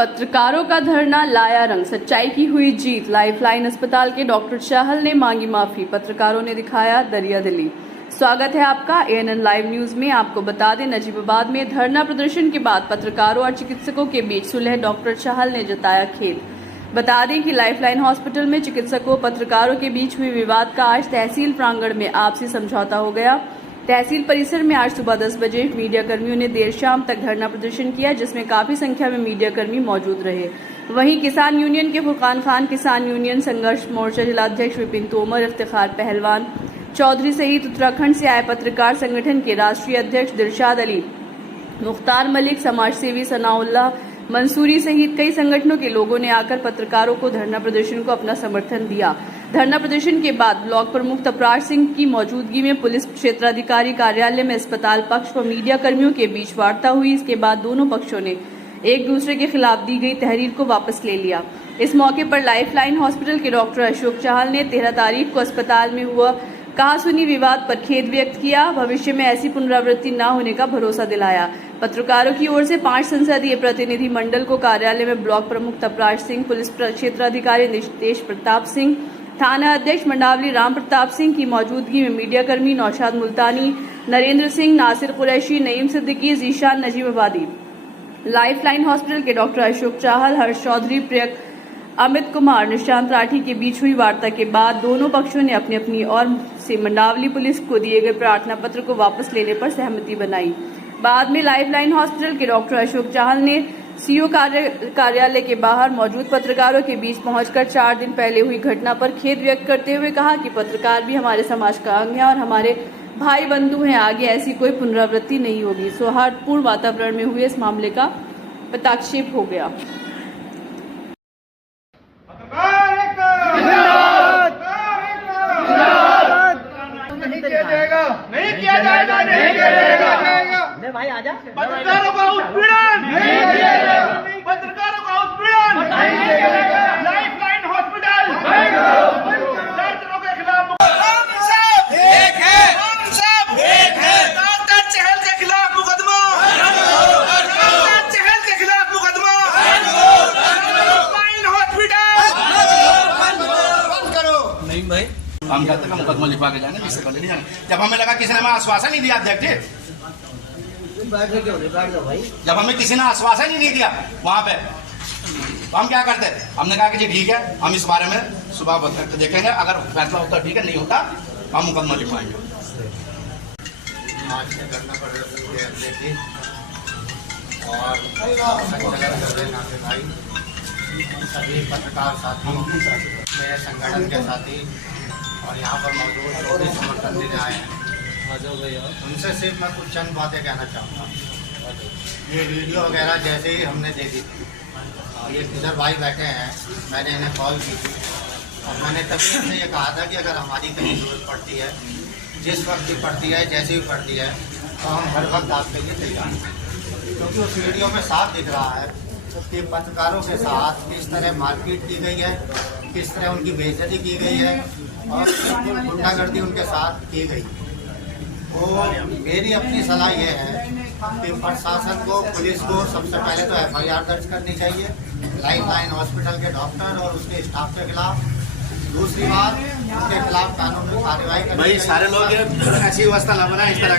पत्रकारों का धरना लाया रंग, सच्चाई की हुई जीत। लाइफलाइन अस्पताल के डॉक्टर चाहल ने मांगी माफी, पत्रकारों ने दिखाया दरियादिली। स्वागत है आपका ANN लाइव न्यूज में। आपको बता दें, नजीबाबाद में धरना प्रदर्शन के बाद पत्रकारों और चिकित्सकों के बीच सुलह, डॉक्टर चाहल ने जताया खेद। बता दें कि लाइफलाइन हॉस्पिटल में चिकित्सकों पत्रकारों के बीच हुए विवाद का आज तहसील प्रांगण में आपसी समझौता हो गया। तहसील परिसर में आज सुबह 10 बजे मीडिया कर्मियों ने देर शाम तक धरना प्रदर्शन किया, जिसमें काफी संख्या में मीडिया कर्मी मौजूद रहे। वहीं किसान यूनियन के फुरकान खान, किसान यूनियन संघर्ष मोर्चा जिलाध्यक्ष विपिन तोमर, इफ्तिखार पहलवान चौधरी सहित उत्तराखंड से आए पत्रकार संगठन के राष्ट्रीय अध्यक्ष दिलशाद अली, मुख्तार मलिक, समाजसेवी सनाउल्लाह मंसूरी सहित कई संगठनों के लोगों ने आकर पत्रकारों को धरना प्रदर्शन को अपना समर्थन दिया। धरना प्रदर्शन के बाद ब्लॉक प्रमुख तपराज सिंह की मौजूदगी में पुलिस क्षेत्राधिकारी कार्यालय में अस्पताल पक्ष व मीडिया कर्मियों के बीच वार्ता हुई। इसके बाद दोनों पक्षों ने एक दूसरे के खिलाफ दी गई तहरीर को वापस ले लिया। इस मौके पर लाइफलाइन हॉस्पिटल के डॉक्टर अशोक चाहल ने 13 तारीख को अस्पताल में हुआ कहासुनी विवाद पर खेद व्यक्त किया। भविष्य में ऐसी पुनरावृत्ति न होने का भरोसा दिलाया। पत्रकारों की ओर से 5 संसदीय प्रतिनिधि मंडल को कार्यालय में ब्लॉक प्रमुख तपराज सिंह, पुलिस क्षेत्राधिकारी नितेश प्रताप सिंह, थाना अध्यक्ष मंडावली राम प्रताप सिंह की मौजूदगी में मीडिया कर्मी नौशाद मुल्तानी, नरेंद्र सिंह, नासिर कुरैशी, नईम सिद्दीकी, जीशान नजीबाबादी, लाइफलाइन हॉस्पिटल के डॉक्टर अशोक चाहल, हर्ष चौधरी, प्रियक, अमित कुमार, निशांत राठी के बीच हुई वार्ता के बाद दोनों पक्षों ने अपनी अपनी ओर से मंडावली पुलिस को दिए गए प्रार्थना पत्र को वापस लेने पर सहमति बनाई। बाद में लाइफलाइन हॉस्पिटल के डॉक्टर अशोक चाहल ने CO कार्यालय के बाहर मौजूद पत्रकारों के बीच पहुंचकर 4 दिन पहले हुई घटना पर खेद व्यक्त करते हुए कहा कि पत्रकार भी हमारे समाज का अंग है और हमारे भाई बंधु हैं। आगे ऐसी कोई पुनरावृत्ति नहीं होगी। सौहार्दपूर्ण वातावरण में हुए इस मामले का पटाक्षेप हो गया। भाई आजा। पत्रकारों का उत्पीड़न नहीं किया जाएगा। पत्रकारों का उत्पीड़न नहीं किया जाएगा। लाइफलाइन हॉस्पिटल डॉक्टरों के खिलाफ हम सब एक है, हम सब एक है। डॉक्टर चहल के खिलाफ मुकदमा, डॉक्टर चहल के खिलाफ मुकदमा, लाइफलाइन हॉस्पिटल बंद करो। नहीं भाई, हम कहते हैं मुकदमा लिखवा के जाएंगे, इससे पहले नहीं जाएंगे। जब हमें लगा किसी ने हमें आश्वासन नहीं दिया अध्यक्ष, जब हमें किसी ने आश्वासन ही नहीं दिया वहां पे, तो हम क्या करते? हमने कहा कि जी ठीक है, हम इस बारे में सुबह देखेंगे, अगर फैसला होता ठीक है, नहीं होता हम मुकदमा लिखवाएंगे। आज के धरना प्रदर्शन के अगले दिन और भाई सभी पत्रकार साथी, मेरे संगठन के साथी और यहाँ पर मौजूद लोग भी समर्थन देने आए हैं, उनसे सिर्फ मैं कुछ चंद बातें कहना चाहूँगा। ये वीडियो वगैरह जैसे ही हमने देखी थी, ये किधर भाई बैठे हैं, मैंने इन्हें कॉल की थी और मैंने तभी इनसे ये कहा था कि अगर हमारी कहीं जरूरत पड़ती है, जिस वक्त भी पड़ती है, जैसे भी पड़ती है, तो हम हर वक्त आपके लिए तैयार हैं। क्योंकि उस वीडियो में साफ दिख रहा है कि पत्रकारों के साथ किस तरह मारपीट की गई है, किस तरह उनकी बेइज्जती की गई है और गुंडागर्दी उनके साथ की गई। तो मेरी अपनी सलाह ये है कि प्रशासन को, पुलिस को सबसे पहले तो FIR दर्ज करनी चाहिए लाइफलाइन हॉस्पिटल के डॉक्टर और उसके स्टाफ के खिलाफ। दूसरी बात, उनके खिलाफ कानूनी कार्रवाई करनी चाहिए। सारे लोग ऐसी व्यवस्था न बनाए, इस तरह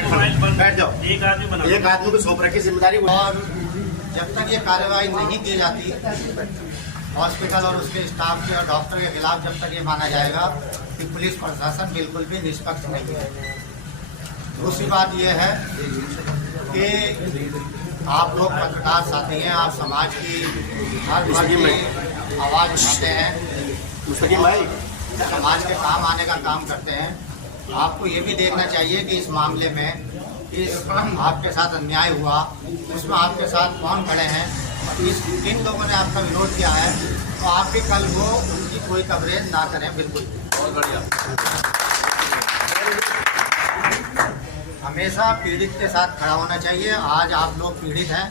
बैठ जाओ, एक आदमी को सौंप रखी जिम्मेदारी। और जब तक ये कार्रवाई नहीं की जाती हॉस्पिटल और उसके स्टाफ के और डॉक्टर के खिलाफ, जब तक ये माना जाएगा कि पुलिस प्रशासन बिल्कुल भी निष्पक्ष नहीं है। दूसरी बात यह है कि आप लोग पत्रकार साथी हैं, आप समाज की हर वर्ग की आवाज़ उठाते हैं, समाज के काम आने का काम करते हैं। आपको ये भी देखना चाहिए कि इस मामले में इस आपके साथ अन्याय हुआ, उसमें आपके साथ कौन खड़े हैं, किन लोगों ने आपका विरोध किया है, तो आप भी कल को उनकी कोई कवरेज ना करें। बिल्कुल, बहुत बढ़िया। हमेशा पीड़ित के साथ खड़ा होना चाहिए। आज आप लोग पीड़ित हैं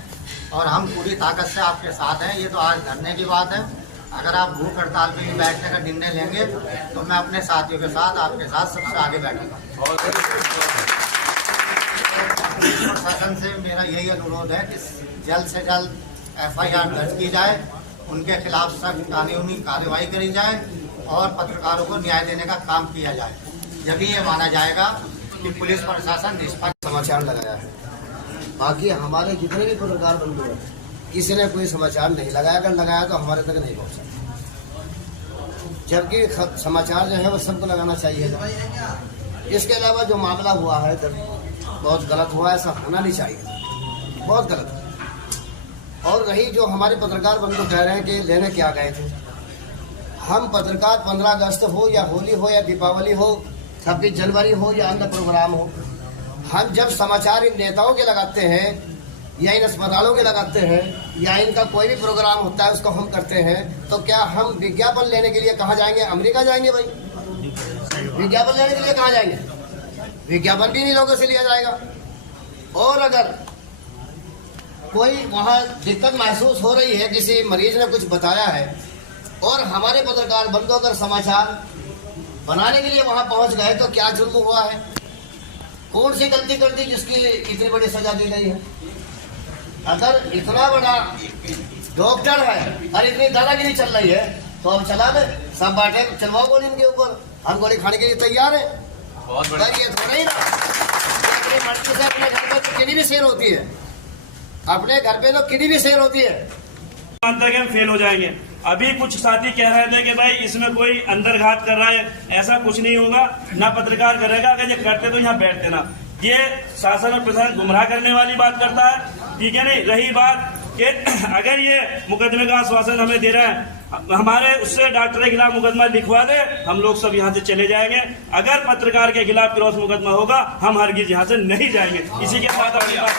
और हम पूरी ताकत से आपके साथ हैं। ये तो आज धरने की बात है। अगर आप भूख हड़ताल पे भी बैठने का निर्णय लेंगे तो मैं अपने साथियों के साथ, आपके साथ सबसे आगे बैठूंगा। प्रशासन से मेरा यही अनुरोध है कि जल्द से जल्द FIR दर्ज की जाए, उनके खिलाफ सख्त कानूनी कार्रवाई करी जाए और पत्रकारों को न्याय देने का काम किया जाए। जब ये माना जाएगा कि पुलिस प्रशासन निष्पक्ष समाचार लगाया है। बाकी हमारे जितने भी पत्रकार बंधु हैं, किसी ने कोई समाचार नहीं लगाया, अगर लगाया तो हमारे तक नहीं पहुंचा। जबकि समाचार जो है वो सबको लगाना चाहिए। इसके अलावा जो मामला हुआ है बहुत गलत हुआ, ऐसा होना नहीं चाहिए, बहुत गलत। और रही जो हमारे पत्रकार बंधु कह रहे हैं कि लेने क्या गए थे, हम पत्रकार 15 अगस्त हो या होली हो या दीपावली हो, 26 जनवरी हो या अन्य प्रोग्राम हो, हम जब समाचार इन नेताओं के लगाते हैं या इन अस्पतालों के लगाते हैं या इनका कोई भी प्रोग्राम होता है उसको हम करते हैं, तो क्या हम विज्ञापन लेने के लिए कहाँ जाएंगे? अमेरिका जाएंगे भाई? विज्ञापन लेने के लिए कहाँ जाएंगे? विज्ञापन भी नहीं लोगों से लिया जाएगा। और अगर कोई वहाँ दिक्कत महसूस हो रही है, किसी मरीज ने कुछ बताया है और हमारे पत्रकार बंधु अगर समाचार बनाने के लिए वहाँ पहुँच गए, तो क्या जुर्म हुआ है? कौन सी गलती कर दी जिसकी इतनी बड़ी सजा दी गई है? अगर इतना बड़ा डॉक्टर है और इतनी दादागिरी चल रही है तो हम चला दे, सब बांटे, चलवाओ गोली इनके ऊपर, हम गोली खाने के लिए तैयार है। ये थोड़ा ही ना अपनी मर्जी से अपने घर में तो किसी भी शेर होती है, अपने घर पे तो किसी भी शेर होती है। मानता है कि हम फेल हो जाएंगे। अभी कुछ साथी कह रहे थे कि भाई इसमें कोई अंतर्घात कर रहा है, ऐसा कुछ नहीं होगा, ना पत्रकार करेगा, अगर ये करते तो यहाँ बैठते ना। ये शासन और प्रशासन गुमराह करने वाली बात करता है, ठीक है नहीं। रही बात कि अगर ये मुकदमे का आश्वासन हमें दे रहे हैं, हमारे उससे डॉक्टर के खिलाफ मुकदमा लिखवा दे, हम लोग सब यहाँ से चले जाएंगे। अगर पत्रकार के खिलाफ क्रॉस मुकदमा होगा, हम हरगिज यहाँ से नहीं जाएंगे। इसी के साथ अपनी बात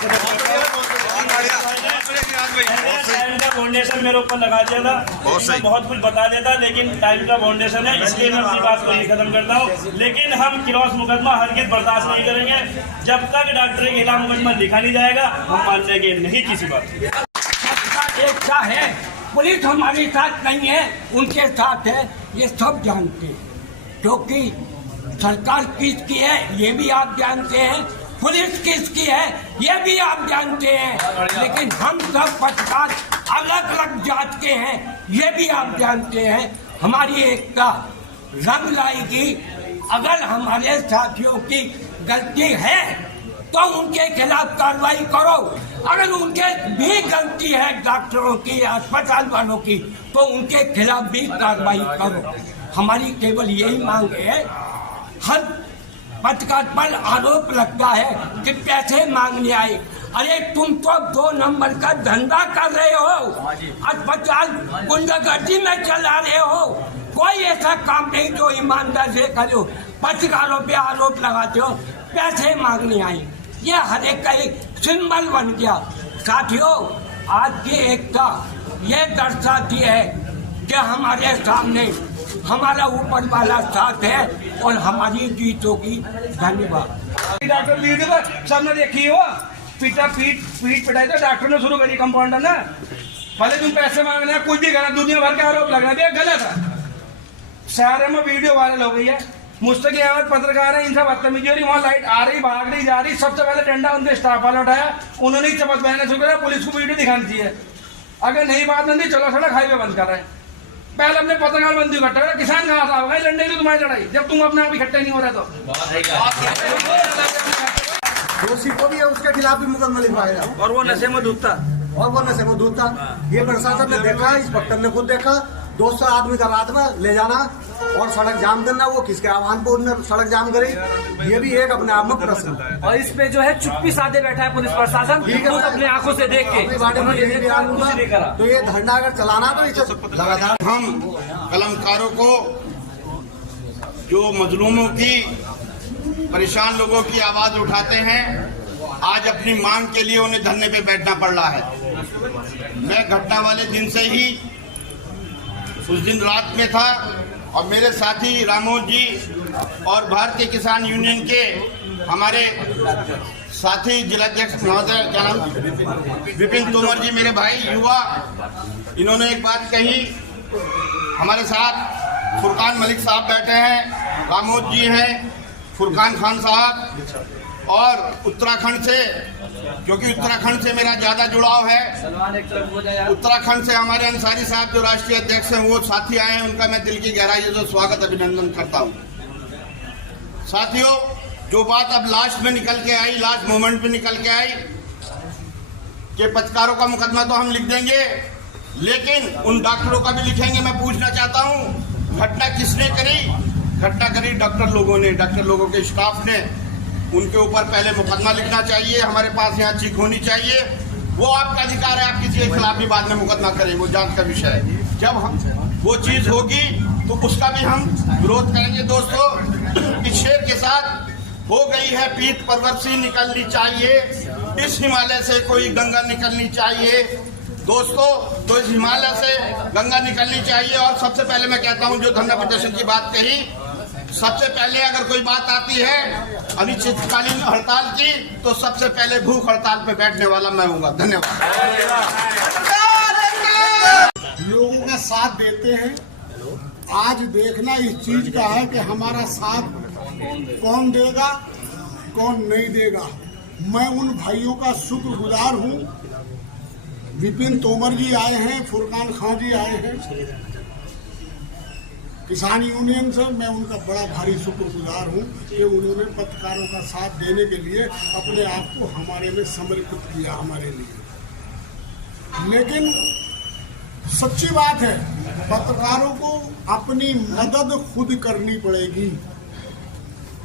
फाउंडेशन मेरे ऊपर लगा दिया था, बहुत कुछ बता देता, लेकिन टाइम का फाउंडेशन है, इसलिए मैं अपनी बात को खत्म करता हूँ। लेकिन हम क्रॉस मुकदमा हरगिज बर्दाश्त नहीं करेंगे। जब तक डॉक्टर के खिलाफ मुकदमा लिखा नहीं जाएगा, हम मान लेंगे नहीं किसी बात। एकता है, पुलिस हमारे साथ नहीं है, उनके साथ है, ये सब जानते हैं। क्योंकि सरकार किसकी है ये भी आप जानते हैं, पुलिस किसकी है ये भी आप जानते हैं, लेकिन हम सब पत्रकार अलग अलग जात के हैं ये भी आप जानते हैं। हमारी एकता रंग लाएगी अगर हमारे साथियों की गलती है तो उनके खिलाफ कार्रवाई करो, अगर उनके भी गलती है डॉक्टरों की, अस्पताल वालों की, तो उनके खिलाफ भी कार्रवाई करो। हमारी केवल यही मांग है। हर पत्रकार पर आरोप लगता है कि पैसे मांगने आए, अरे तुम तो 2 नंबर का धंधा कर रहे हो, अस्पताल गुंडागर्दी में चला रहे हो, कोई ऐसा काम नहीं जो ईमानदार से करो, पत्रकारों पे आरोप लगाते हो, पैसे मांगने आए। ये हर एक का एक सिंबल बन गया। साथियों, आज की एकता ये दर्शाती है कि हमारे सामने हमारा ऊपर वाला साथ है और हमारी जीत होगी। धन्यवाद। डॉक्टर वीडियो पर सबने देखी हो, पीट पिटाई तो डॉक्टर ने शुरू करी, कंपाउंडर ने। भले तुम पैसे मांगने कुछ भी करना, दुनिया भर के आरोप लग रहे हैं, गलत है। शहर में वीडियो वायरल हो गई है, मुस्तकी अहमद पत्रकार है, इनसे बदतमीजी हो रही, वहाँ लाइट आ रही, भाग रही, जा रही। सबसे पहले डंडा उनके स्टाफ वाले उठाया, उन्होंने चपत बहने शुरू किया, पुलिस को वीडियो दिखानी चाहिए। अगर नहीं बात बनती, चलो सड़क हाईवे बंद कर रहे हैं। पहले अपने पत्रकार बंदी इकट्ठा करा, किसान कहाँ था होगा लड़ने की तुम्हारी लड़ाई, जब तुम अपने आप इकट्ठे नहीं हो रहे तो। दोषी को भी है, उसके खिलाफ भी मुकदमा लिखवाएगा। और वो नशे में डूबता, ये प्रशासन ने देखा, इंस्पेक्टर ने खुद देखा, 200 आदमी का रात में ले जाना और सड़क जाम करना, वो किसके आह्वान पर उन्होंने सड़क जाम करी, ये भी एक अपने आप में प्रश्न है। और इस पे जो है चुप्पी साधे बैठा है पुलिस प्रशासन, खुद अपने आंखों से देख के तो ये धरना अगर चलाना तो इसे लगातार हम कलमकारों को, जो मजलूमों की, परेशान लोगों की आवाज उठाते हैं, आज अपनी मांग के लिए उन्हें धरने पे बैठना पड़ रहा है। मैं घटना वाले दिन से ही उस दिन रात में था और मेरे साथी रामोद जी और भारतीय किसान यूनियन के हमारे साथी जिलाध्यक्ष महोदय, क्या नाम, विपिन तोमर जी, मेरे भाई युवा, इन्होंने एक बात कही। हमारे साथ फुरकान मलिक साहब बैठे हैं, रामोद जी हैं, फुरकान खान साहब, और उत्तराखंड से क्योंकि उत्तराखंड से मेरा ज्यादा जुड़ाव है। उत्तराखंड से हमारे अंसारी साहब जो राष्ट्रीय अध्यक्ष हैं वो साथी आए हैं, उनका मैं दिल की गहराई से स्वागत अभिनंदन करता हूं। साथियों, जो बात अब लास्ट में निकल के आई, लास्ट मोमेंट में निकल के आई कि पत्रकारों का मुकदमा तो हम लिख देंगे, लेकिन उन डॉक्टरों का भी लिखेंगे। मैं पूछना चाहता हूं, घटना किसने करी? घटना करी डॉक्टर लोगों ने, डॉक्टर लोगों के स्टाफ ने। उनके ऊपर पहले मुकदमा लिखना चाहिए, हमारे पास यहाँ चीख होनी चाहिए। वो आपका अधिकार है, आप किसी के खिलाफ भी बाद में मुकदमा करें, वो जांच का विषय है। जब हम वो चीज होगी तो उसका भी हम विरोध करेंगे। दोस्तों, इस शेर के साथ हो गई है पीठ परवरसी निकलनी चाहिए, इस हिमालय से कोई गंगा निकलनी चाहिए। दोस्तों, तो इस हिमालय से गंगा निकलनी चाहिए। और सबसे पहले मैं कहता हूं, जो धरना प्रदर्शन की बात कही, सबसे पहले अगर कोई बात आती है अनिश्चितकालीन हड़ताल की, तो सबसे पहले भूख हड़ताल पे बैठने वाला मैं हूँगा। धन्यवाद। लोगों का साथ देते हैं। आज देखना इस चीज का है कि हमारा साथ कौन देगा, कौन नहीं देगा। मैं उन भाइयों का शुक्रगुजार हूँ। विपिन तोमर जी आए हैं, फुरकान खान जी आए हैं किसान यूनियन से। मैं उनका बड़ा भारी शुक्रगुजार हूँ कि उन्होंने पत्रकारों का साथ देने के लिए अपने आप को हमारे में समर्पित किया, हमारे लिए। लेकिन सच्ची बात है, पत्रकारों को अपनी मदद खुद करनी पड़ेगी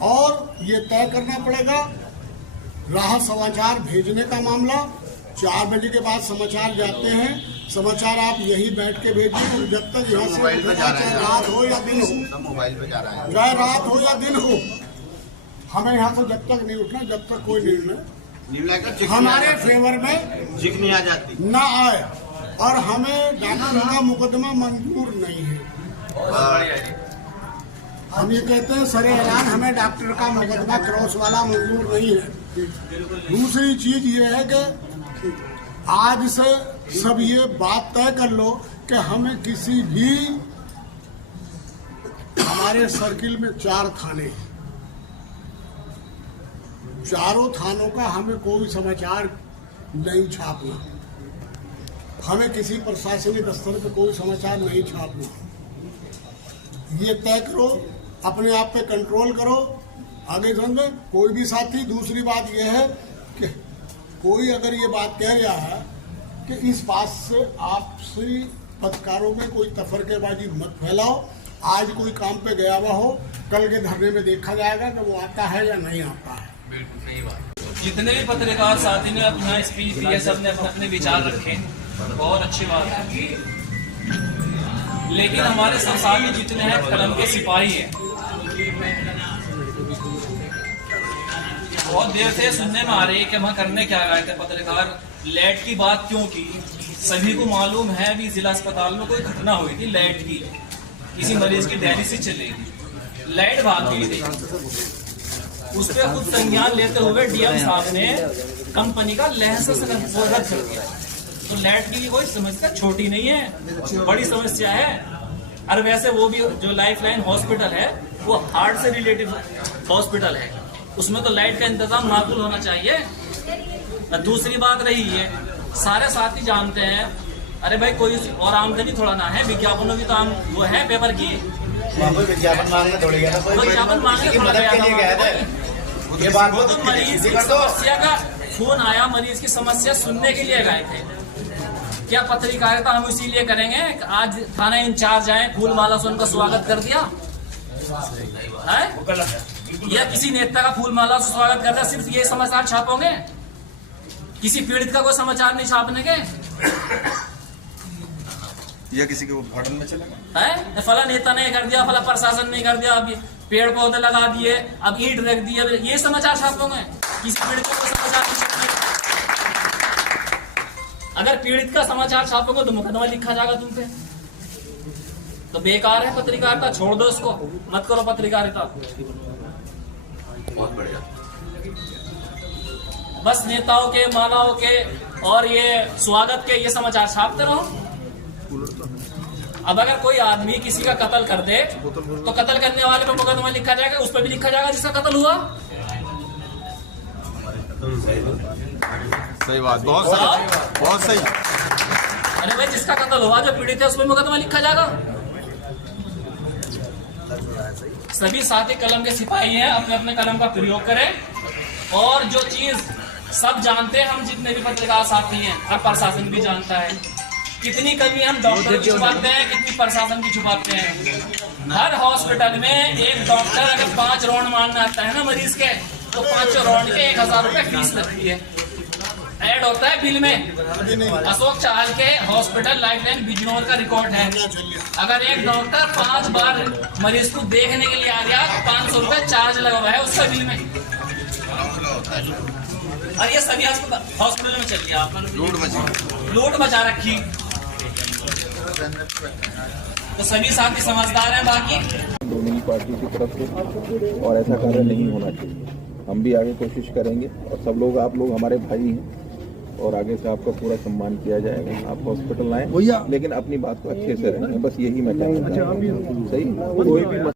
और ये तय करना पड़ेगा। राह समाचार भेजने का मामला, 4 बजे के बाद समाचार जाते हैं। समाचार आप यही बैठ के भेजिए, और जब तक यहाँ से चाहे रात हो या दिन हो, मोबाइल पे जा रहा है, चाहे रात हो या दिन हो, हमें यहाँ से जब तक नहीं उठना, जब तक कोई निर्णय हमारे फेवर में जिक्र आ जाती ना आए। और हमें डॉक्टर का मुकदमा मंजूर नहीं है। हम ये कहते हैं सरे ऐलान, हमें डॉक्टर का मुकदमा क्रॉस वाला मंजूर नहीं है। दूसरी चीज ये है कि आज से सब ये बात तय कर लो कि हमें किसी भी, हमारे सर्किल में 4 थाने हैं, चारों थानों का हमें कोई समाचार नहीं छापना। हमें किसी प्रशासनिक स्तर पर कोई समाचार नहीं छापना। ये तय करो, अपने आप पे कंट्रोल करो, आगे समझे कोई भी साथी। दूसरी बात यह है कि कोई अगर ये बात कह रहा है कि इस बात से आपसी पत्रकारों में कोई तफरकेबाजी मत फैलाओ। आज कोई काम पे गया हुआ हो, कल के धरने में देखा जाएगा कि वो आता है या नहीं आता है। बिल्कुल सही बात। जितने भी पत्रकार साथी ने अपना स्पीच दिया, सबने अपने अपने विचार रखे, बहुत अच्छी बात है। लेकिन हमारे संसार में जितने हैं कलम के सिपाही हैं, बहुत देर से सुनने में आ रही है कि हम करने क्या गए थे पत्रकार, लाइट की बात क्यों की। सभी को मालूम है भी जिला अस्पताल में कोई घटना हुई थी लाइट की, किसी मरीज की डायलिसिस चलेगी, लाइट भाग गई थी। उस पर खुद संज्ञान लेते हुए डीएम साहब ने कंपनी का लाइसेंस रद्द कर दिया। तो लाइट की कोई समस्या छोटी नहीं है, बड़ी समस्या है। और वैसे वो भी जो लाइफलाइन हॉस्पिटल है वो हार्ट से रिलेटेड हॉस्पिटल है, उसमें तो लाइट का इंतजाम माकूल होना चाहिए। दूसरी बात रही है, सारे साथी जानते हैं, अरे भाई कोई और आमदनी थोड़ा ना है, विज्ञापनों की तो आम वो है पेपर की, विज्ञापन मांगने थोड़ी गया, विज्ञापन मांगने थोड़ा गया। ये बात वो तो मरीज की समस्या का फोन आया, मरीज की समस्या सुनने के लिए गए थे। क्या पत्रकारिता हम इसीलिए करेंगे आज थाना इंचार्ज आए, फूल माला से उनका स्वागत कर दिया है? या किसी नेता का फूल माला से स्वागत करता, सिर्फ ये समाचार छापोगे? किसी पीड़ित का कोई समाचार नहीं छापने के? या किसी के उद्घाटन में चलेगा है? फला नेता ने कर दिया, फला प्रशासन ने कर दिया, अब पेड़ पौधे लगा दिए, अब ईंट रख दिए, ये समाचार छापोगे? किसी पीड़ित का समाचार नहीं छापोगे। अगर पीड़ित का समाचार छापोगे तो मुकदमा लिखा जाएगा तुम पे। तो बेकार है पत्रकारिता, छोड़ दो इसको, मत करो पत्रकारिता। बहुत बढ़िया। बस नेताओं के, मालाओं के और ये स्वागत के ये समाचार छापते रहो। अब अगर कोई आदमी किसी का कत्ल कर दे तो कत्ल करने वाले पर मुकदमा लिखा जाएगा, उस पर भी लिखा जाएगा जिसका कत्ल हुआ। सही बात, बहुत सही, बहुत सही। अरे भाई जिसका कत्ल हुआ, जो पीड़ित है, उसमें मुकदमा लिखा जाएगा। सभी साथी कलम के सिपाही हैं, अपने अपने कलम का प्रयोग करें। और जो चीज सब जानते हैं, हम जितने भी पत्रकार साथी हैं, हर प्रशासन भी जानता है, कितनी कमी हम डॉक्टर की छुपाते हैं, कितनी प्रशासन की छुपाते हैं। हर हॉस्पिटल में एक डॉक्टर अगर 5 राउंड मारना आता है ना मरीज के, तो 5 राउंड के 1000 रुपए फीस लगती है, ऐड होता है बिल में। अशोक चाहल के हॉस्पिटल लाइफलाइन बिजनौर का रिकॉर्ड है, अगर एक डॉक्टर 5 बार मरीज को देखने के लिए आ गया तो 500 रुपए चार्ज लगा हुआ है उसका बिल में। और ये सभी हॉस्पिटल में चल गया, लूट मचा रखी। तो सभी साथी समझदार हैं। बाकी दोनों ही पार्टी की तरफ से, और ऐसा कार्य नहीं होना चाहिए। हम भी आगे कोशिश करेंगे, और सब लोग, आप लोग हमारे भाई हैं, और आगे से आपका पूरा सम्मान किया जाएगा। आप हॉस्पिटल आए, लेकिन अपनी बात को अच्छे से रखें, बस यही मैं कहना चाहता हूं। सही, कोई भी